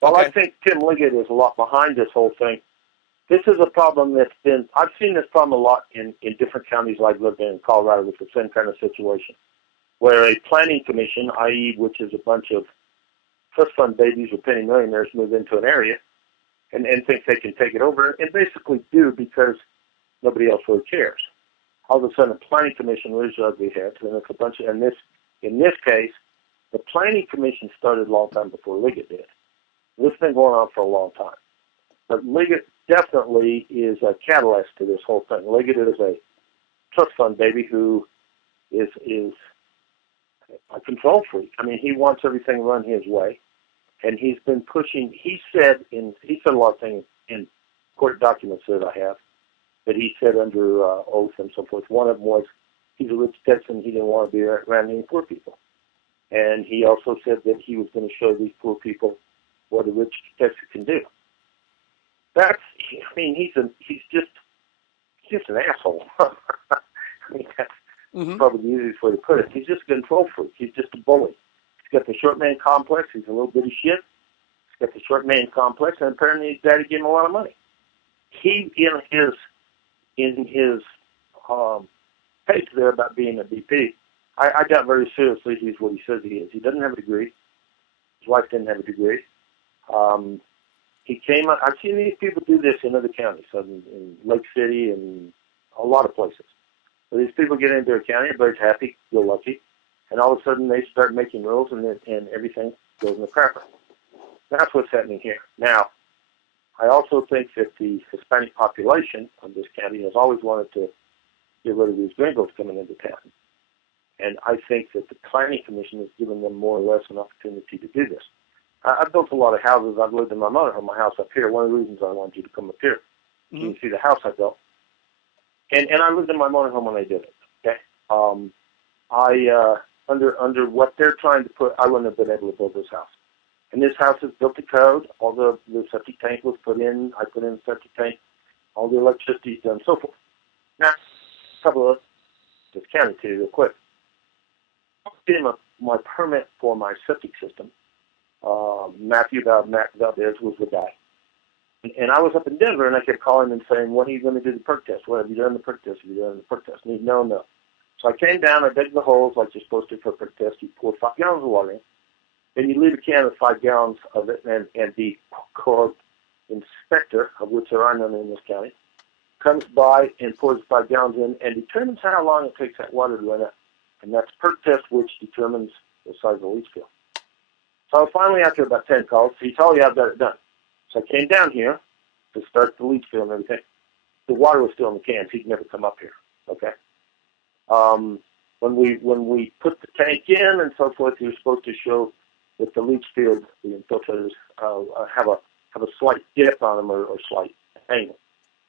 Well, Okay. I think Tim Leggett is a lot behind this whole thing. This is a problem that's been, I've seen this problem a lot in different counties I've lived in Colorado with the same kind of situation, where a planning commission, i.e., which is a bunch of trust fund babies or penny millionaires, move into an area and think they can take it over, and basically do because nobody else really cares. All of a sudden, the planning commission rears ugly heads, and it's a bunch of, in this case, the planning commission started a long time before Leggett did. This has been going on for a long time. But Leggett definitely is a catalyst to this whole thing. Leggett is a trust fund baby who is a control freak. I mean, he wants everything run his way, and he's been pushing. He said a lot of things in court documents that I have that he said under oath and so forth. One of them was he's a rich Texan. He didn't want to be around any poor people, and he also said that he was going to show these poor people what a rich Texan can do. That's, I mean, he's just an asshole. I mean, that's probably the easiest way to put it. He's just a control freak. He's just a bully. He's got the short man complex. He's a little bitty shit. He's got the short man complex, and apparently his daddy gave him a lot of money. He, in his page there about being a VP, I doubt very seriously he's what he says he is. He doesn't have a degree. His wife didn't have a degree. He came up, I've seen these people do this in other counties, so in Lake City and a lot of places. So these people get into a county, everybody's happy, feel lucky, and all of a sudden they start making rules and everything goes in the crapper. That's what's happening here. Now, I also think that the Hispanic population of this county has always wanted to get rid of these gringos coming into town. And I think that the planning commission has given them more or less an opportunity to do this. I've built a lot of houses. I've lived in my motorhome, my house up here. One of the reasons I wanted you to come up here, you can see the house I built. And I lived in my motorhome when I did it. Okay, under what they're trying to put, I wouldn't have been able to build this house. And this house is built to code. All the septic tank was put in. I put in the septic tank. All the electricity is done, so forth. Now, a couple of this county to you real quick. I did my permit for my septic system. Mathew Valdez was the guy. And I was up in Denver, and I kept calling and saying, when are you going to do the perk test? What have you done the perk test? Have you done the perk test? And he'd, no. So I came down, I dug the holes like you're supposed to for a perk test. You pour 5 gallons of water in. Then you leave a can with 5 gallons of it, and the code inspector, of which there are none in this county, comes by and pours 5 gallons in and determines how long it takes that water to run out. And that's perk test, which determines the size of the leach field. So finally, after about 10 calls, he told you I've got it done. So I came down here to start the leach field and everything. The water was still in the cans. He'd never come up here. Okay. When we put the tank in and so forth, he was supposed to show that the leach field, the infiltrators, have a slight dip on them or slight angle.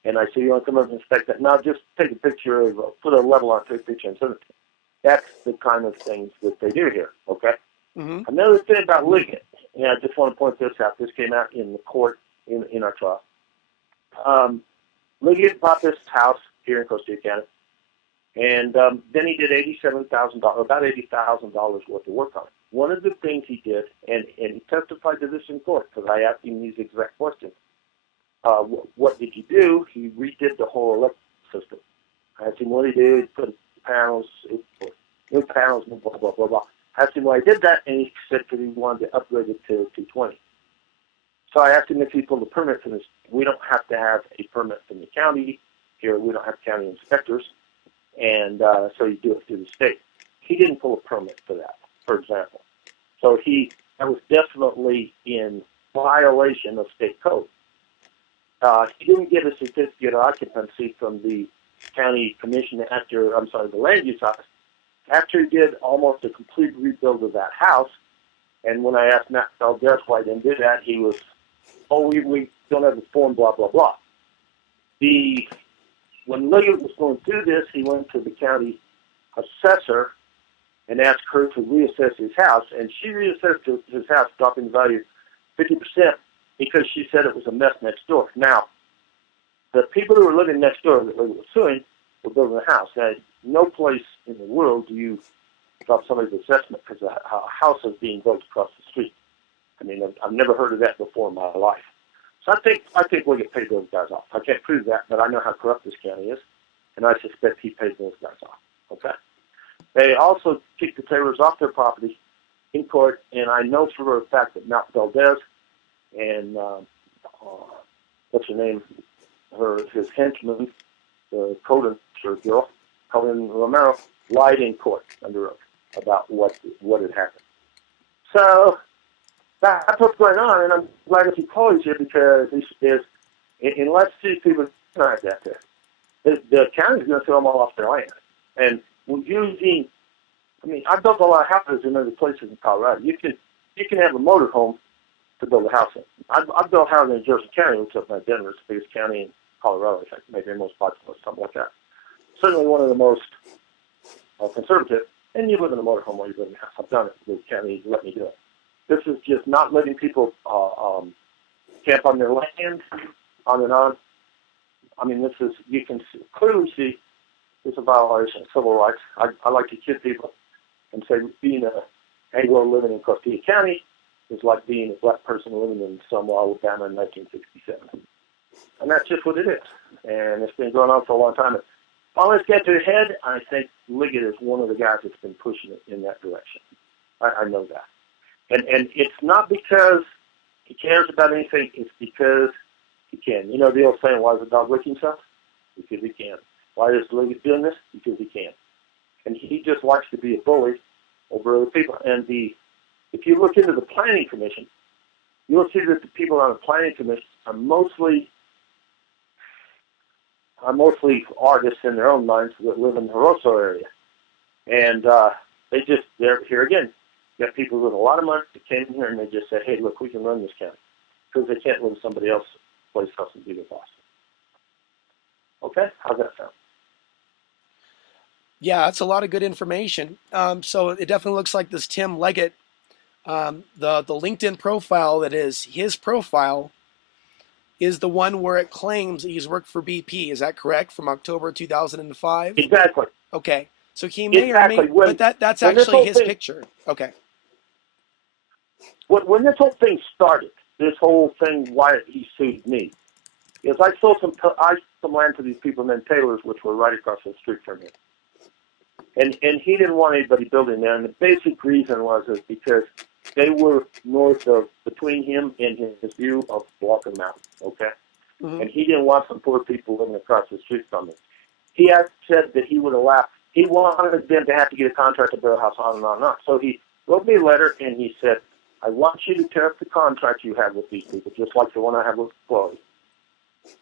And I said, you want to come up and inspect that? No, just take a picture of, put a level on, take a picture and send it to me. That's the kind of things that they do here. Okay. Another thing about Leggett, and I just want to point this out. This came out in the court in our trial. Leggett bought this house here in Costilla County, and then he did $87,000, about $80,000 worth of work on it. One of the things he did, and he testified to this in court because I asked him these exact questions. What did you do? He redid the whole electric system. I asked him what he did. He put panels, new panels, new blah, blah, blah, blah. I asked him why he did that, and he said that he wanted to upgrade it to 220. So I asked him if he pulled a permit for this. We don't have to have a permit from the county. Here we don't have county inspectors, and so you do it through the state. He didn't pull a permit for that, for example. So that was definitely in violation of state code. He didn't get a certificate of occupancy from the county commission the land use office, after he did almost a complete rebuild of that house. And when I asked Mathew Valdez why he didn't do that, he was, we don't have the form, blah, blah, blah. When Leggett was going through this, he went to the county assessor and asked her to reassess his house, and she reassessed his house, dropping the value 50% because she said it was a mess next door. Now, the people who were living next door that Leggett was suing were building a house. Now, no place in the world do you drop somebody's assessment because a house is being built across the street. I mean, I've never heard of that before in my life. So I think Leggett paid those guys off. I can't prove that, but I know how corrupt this county is, and I suspect he paid those guys off. Okay. They also kicked the Taylors off their property in court, and I know for a fact that Mathew Valdez and what's her name, his henchman, the Coden girl, Colin Romero, lied in court under oath about what had happened. So that's what's going on, and I'm glad that he called you because unless these people recognize that, the county's going to throw them all off their land. And we're using, I mean, I've built a lot of houses in other places in Colorado. You can have a motorhome to build a house in. I've built houses in Jefferson County, which is like Denver, it's the biggest county in Colorado, I think, maybe the most populous, something like that. Certainly one of the most conservative, and you live in a motorhome while you live in a house. I've done it. The county let me do it. This is just not letting people camp on their land, on and on. I mean, this is, you can clearly see this is a violation of civil rights. I like to kid people and say being an Anglo living in Costilla County is like being a black person living in Selma, Alabama in 1967. And that's just what it is. And it's been going on for a long time. On this get to the head, I think Leggett is one of the guys that's been pushing it in that direction. I know that. And it's not because he cares about anything, it's because he can. You know the old saying, why does a dog lick himself? Because he can. Why is Leggett doing this? Because he can. And he just likes to be a bully over other people. And if you look into the Planning Commission, you'll see that the people on the Planning Commission are mostly artists in their own minds that live in the Rosso area. And they're here again. You got people with a lot of money that came in here and they just said, hey, look, we can run this county. Because they can't live in somebody else's place else and be the boss. Okay? How's that sound? Yeah, that's a lot of good information. So it definitely looks like this Tim Leggett, the LinkedIn profile that is his profile is the one where it claims that he's worked for BP. Is that correct? From October 2005? Exactly. Okay. So he may or may, but that's actually his picture. Okay. When this whole thing started, this whole thing, why he sued me, is I sold some land to these people named Taylors, which were right across the street from him. And he didn't want anybody building there, and the basic reason is because they were north of, between him and his view of Walker Mountain, okay? Mm-hmm. And he didn't want some poor people living across the street from him. He had said that he would allow, he wanted them to have to get a contract to build a house on and on and on. So he wrote me a letter, and he said, I want you to tear up the contract you have with these people, just like the one I have with Chloe.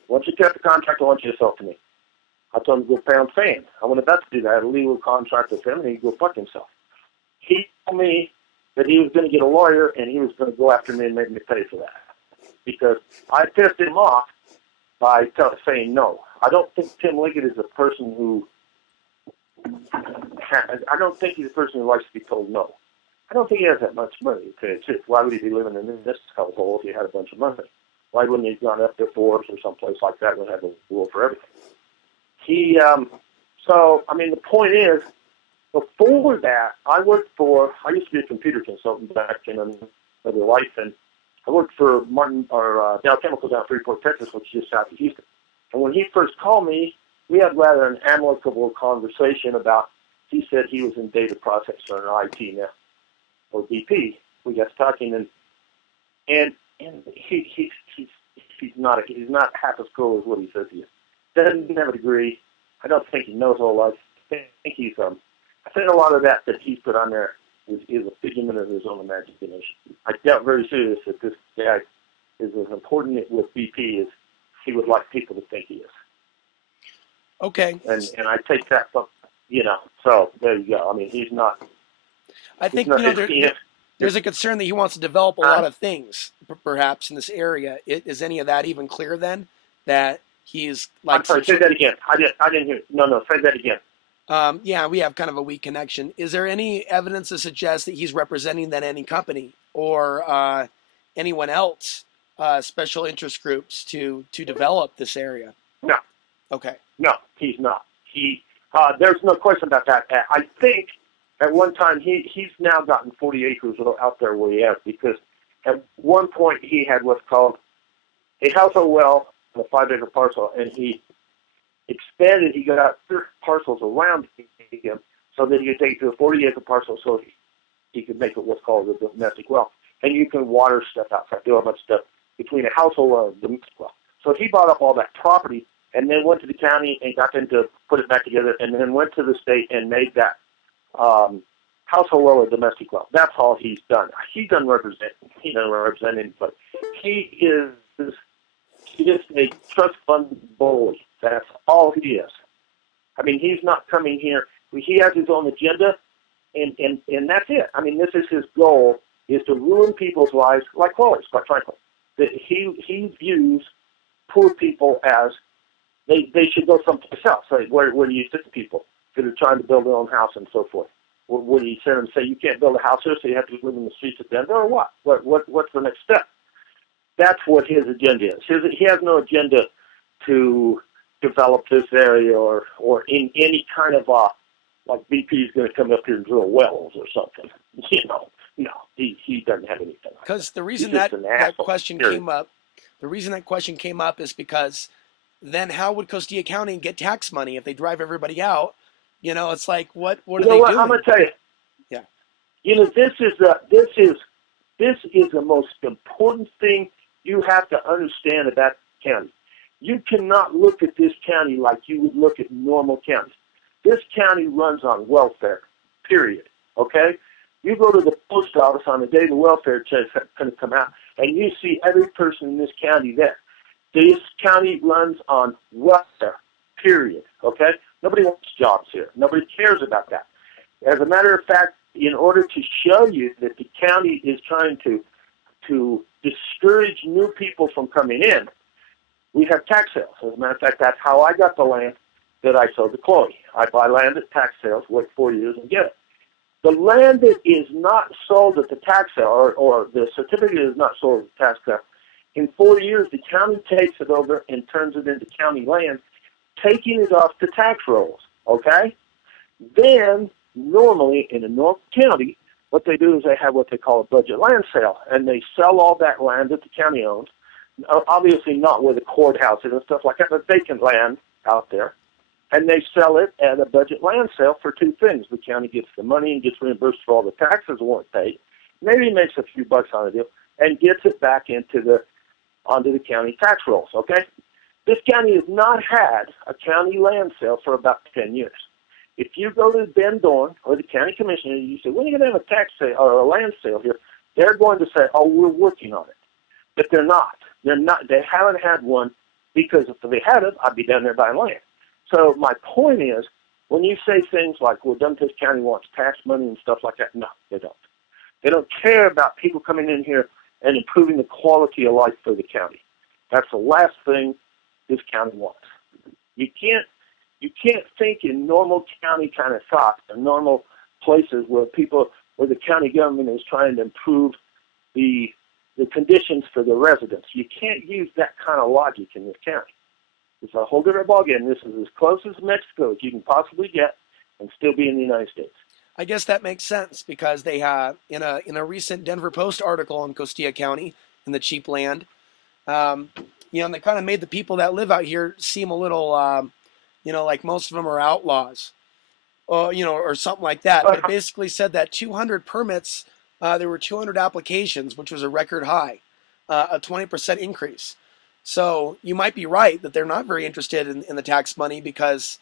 Once you tear up the contract, I want you to sell it to me. I told him to go pound sand. I wasn't about to do that. I had a legal contract with him, and he'd go fuck himself. He told me that he was going to get a lawyer, and he was going to go after me and make me pay for that. Because I pissed him off by saying no. I don't think Tim Leggett is a person who, I don't think he's a person who likes to be told no. I don't think he has that much money, to tell you the truth. Why would he be living in this household if he had a bunch of money? Why wouldn't he have gone up to Forbes or someplace like that and have a rule for everything? So, I mean, the point is, before that, I used to be a computer consultant back in another life, and I worked for Dow Chemical down in Freeport, Texas, which is just south of Houston. And when he first called me, we had rather an amicable conversation about, he said he was in data processing or IT now, or BP. We got talking, and he's not half as cool as what he says he is. Doesn't have a degree. I don't think he knows a whole lot. I think he's I think a lot of that he's put on there is a figment of his own imagination. I doubt very serious that this guy is as important with BP as he would like people to think he is. Okay. And I take that from, so there you go. I mean, he's not. I think, there's a concern that he wants to develop a lot of things, perhaps, in this area. Is any of that even clear then? That he's like. I'm sorry, say that again. I didn't hear. No, say that again. Yeah, we have kind of a weak connection. Is there any evidence to suggest that he's representing then any company or anyone else, special interest groups to develop this area? No. Okay. No, he's not. There's no question about that. I think at one time he's now gotten 40 acres out there where he has, because At one point, he had what's called a household well on a 5-acre parcel, and he expanded. He got out 30 parcels around him so that he could take it to a 40-acre parcel so he could make it what's called a domestic well. And you can water stuff outside, do a bunch of stuff between a household well and a domestic well. So he bought up all that property and then went to the county and got them to put it back together, and then went to the state and made that household well or domestic well. That's all he's done. He doesn't represent anybody. He is just a trust fund bully. That's all he is. I mean, he's not coming here. He has his own agenda, and that's it. I mean, this is his goal, is to ruin people's lives like Chloe's, quite frankly. That he views poor people as they should go someplace else. Like, where do you sit people that are trying to build their own house and so forth? Would you send them and say, you can't build a house here, so you have to live in the streets of Denver, or what? What's the next step? That's what his agenda is. He has no agenda to develop this area or in any kind of, like BP is going to come up here and drill wells or something. No, he doesn't have anything. Because the reason that question came up, is because then how would Costilla County get tax money if they drive everybody out? It's like, what are they doing? I'm going to tell you. Yeah. This is the most important thing you have to understand about the county. You cannot look at this county like you would look at normal counties. This county runs on welfare, period, okay? You go to the post office on the day the welfare check is going to come out, and you see every person in this county there. This county runs on welfare, period, okay? Nobody wants jobs here. Nobody cares about that. As a matter of fact, in order to show you that the county is trying to discourage new people from coming in, we have tax sales. As a matter of fact, that's how I got the land that I sold to Chloe. I buy land at tax sales, wait 4 years, and get it. The land that is not sold at the tax sale, or the certificate is not sold at the tax sale, in 4 years, the county takes it over and turns it into county land, taking it off the tax rolls, okay? Then, normally, in a normal county, what they do is they have what they call a budget land sale, and they sell all that land that the county owns, obviously not where the courthouse is and stuff like that, but vacant land out there, and they sell it at a budget land sale for two things. The county gets the money and gets reimbursed for all the taxes that weren't paid, maybe makes a few bucks on the deal, and gets it back onto the county tax rolls, okay? This county has not had a county land sale for about 10 years. If you go to Ben Dorn or the county commissioner and you say, when are you going to have a tax sale or a land sale here? They're going to say, oh, we're working on it. But they're not. They haven't had one, because if they had it, I'd be down there buying land. So my point is, when you say things like, well, Dumfries County wants tax money and stuff like that, no, they don't. They don't care about people coming in here and improving the quality of life for the county. That's the last thing this county wants. You can't think in normal county kind of thoughts, or normal places where the county government is trying to improve the conditions for the residents. You can't use that kind of logic in this county. It's a whole different ballgame. This is as close as Mexico as you can possibly get and still be in the United States. I guess that makes sense, because they have, in a recent Denver Post article on Costilla County and the cheap land, and they kind of made the people that live out here seem a little, like most of them are outlaws, or something like that. But it basically said that 200 permits, there were 200 applications, which was a record high, a 20% increase. So you might be right that they're not very interested in the tax money, because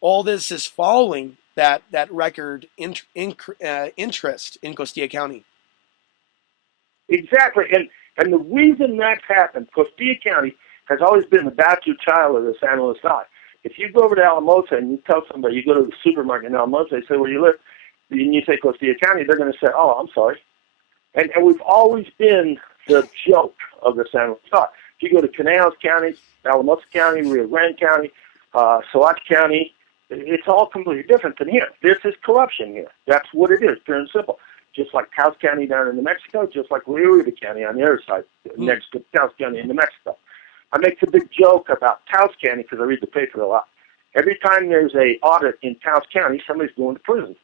all this is following that record interest in Costilla County. Exactly, and the reason that's happened, Costilla County has always been the bastard child of the San Luis Valley. If you go over to Alamosa and you tell somebody, you go to the supermarket in Alamosa, they say, where you live, and you say Costilla County, they're going to say, oh, I'm sorry. And we've always been the joke of the San Luis Valley. If you go to Canales County, Alamosa County, Rio Grande County, Salat County, it's all completely different than here. This is corruption here. That's what it is, pure and simple. Just like Taos County down in New Mexico, just like Rio Grande County on the other side, next to Taos County in New Mexico. I make a big joke about Taos County because I read the paper a lot. Every time there's an audit in Taos County, somebody's going to prison.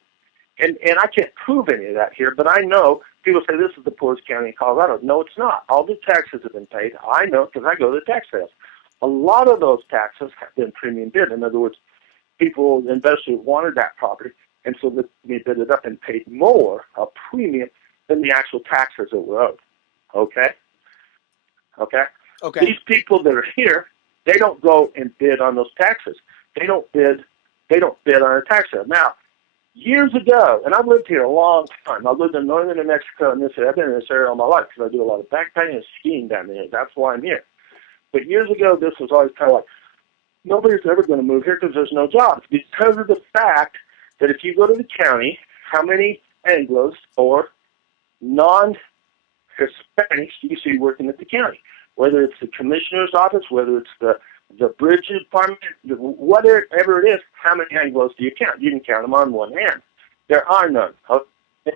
And I can't prove any of that here, but I know People say this is the poorest county in Colorado. No, it's not. All the taxes have been paid. I know because I go to the tax sales. A lot of those taxes have been premium bid. In other words, people, investors wanted that property, and so they bid it up and paid more, a premium, than the actual taxes that were owed. Okay? Okay? Okay. These people that are here, they don't go and bid on those taxes. They don't bid on a tax sale. Now, years ago, and I've lived here a long time. I've lived in northern New Mexico and this area. I've been in this area all my life because I do a lot of backpacking and skiing down there. That's why I'm here. But years ago, this was always kind of like, nobody's ever going to move here because there's no jobs. Because of the fact that if you go to the county, how many Anglos or non-Hispanics do you see working at the county? Whether it's the commissioner's office, whether it's the bridge department, whatever it is, how many Anglos do you count? You can count them on one hand. There are none.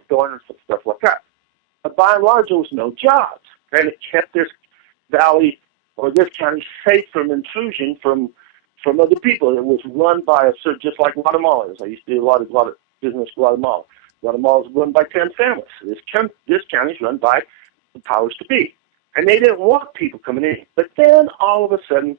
Going and stuff like that. But by and large, there was no jobs. And it kept this valley or this county safe from intrusion from other people. It was run by just like Guatemalans. I used to do a lot of business in Guatemala. Guatemala is run by 10 families. This county is run by the powers to be. And they didn't want people coming in. But then all of a sudden,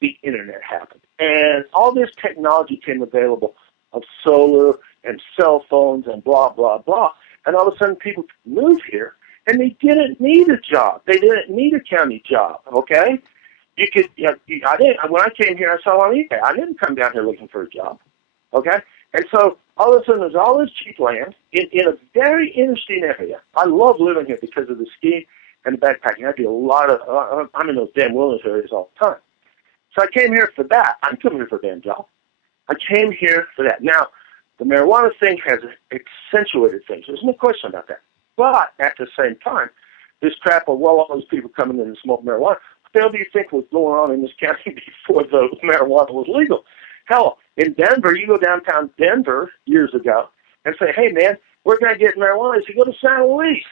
the internet happened. And all this technology came available of solar and cell phones and blah, blah, blah. And all of a sudden, people moved here, and they didn't need a job. They didn't need a county job, okay? You could, I didn't. When I came here, I saw on eBay. I didn't come down here looking for a job, okay? And so all of a sudden, there's all this cheap land in a very interesting area. I love living here because of the skiing and the backpacking. I do a lot of, I'm in those damn wilderness areas all the time. So I came here for that. I didn't come here for a damn job. I came here for that. Now, the marijuana thing has accentuated things. There's no question about that. But at the same time, this crap of, well, all those people coming in and smoking marijuana, what the hell do you think was going on in this county before the marijuana was legal? Hell, in Denver, you go downtown Denver years ago and say, hey, man, where can I get marijuana? He said, go to San Luis.